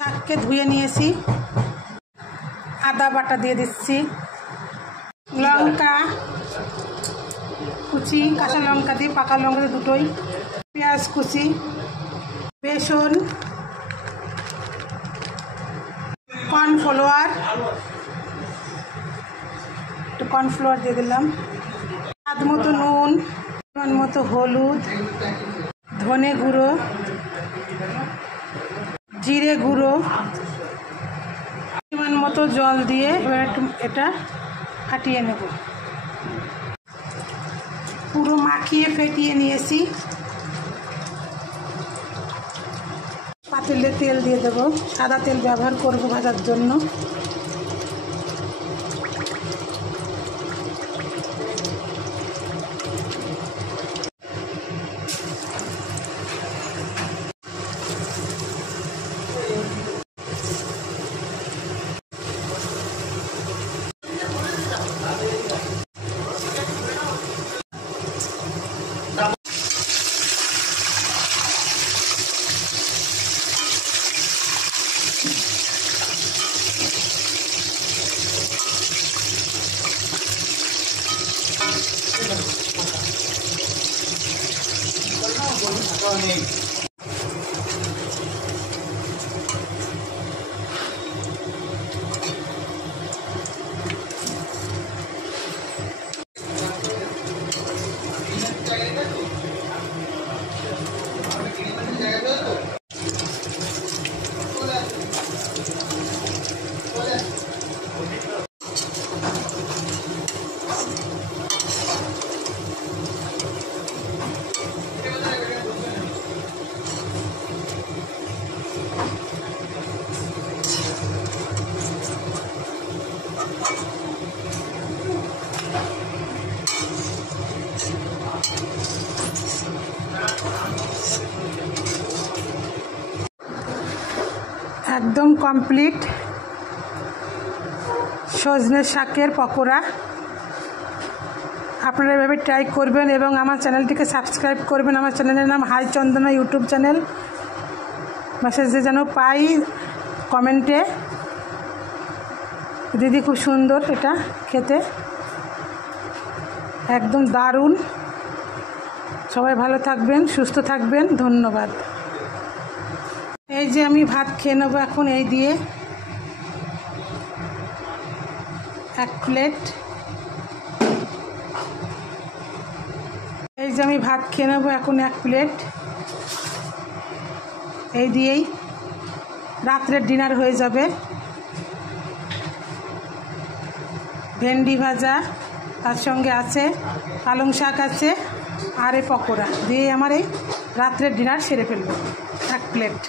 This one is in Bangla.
শাককে ধুয়ে নিয়েছি, আদা বাটা দিয়ে দিচ্ছি, লঙ্কা কুচি, কাঁচা লঙ্কা দিয়ে, পাকা লঙ্কা দিয়ে দুটোই, পেঁয়াজ কুচি, বেসন, কর্নফ্লাওয়ার, একটু কর্নফ্লাওয়ার দিয়ে দিলাম, স্বাদ মতো নুন, পরিমাণ মতো হলুদ, ধনে গুঁড়ো, জিরে গুঁড়ো, পরিমাণ মতো জল দিয়ে এবার একটু এটা ফাটিয়ে নেব। পুরো মাখিয়ে ফেটিয়ে নিয়েছি। পাতিলে তেল দিয়ে দেবো, সাদা তেল ব্যবহার করব ভাজার জন্য। একদম কমপ্লিট সজনে শাকের পকোড়া। আপনারা এভাবে ট্রাই করবেন এবং আমার চ্যানেলটিকে সাবস্ক্রাইব করবেন। আমার চ্যানেলের নাম হাই চন্দনা ইউটিউব চ্যানেল। মেসেজে যেন পাই কমেন্টে। দিদি খুব সুন্দর এটা খেতে, একদম দারুণ। সবাই ভালো থাকবেন, সুস্থ থাকবেন, ধন্যবাদ। এই যে আমি ভাত খেয়ে নেবো এখন এই দিয়ে, এক প্লেট। এই যে আমি ভাত খেয়ে নেবো এখন এক প্লেট। এই দিয়েই রাত্রের ডিনার হয়ে যাবে। ভেন্ডি ভাজা, তার সঙ্গে আছে পালং শাক আছে, আর এই পকোড়া দিয়ে আমার এই রাত্রের ডিনার সেরে ফেলবো এক প্লেট।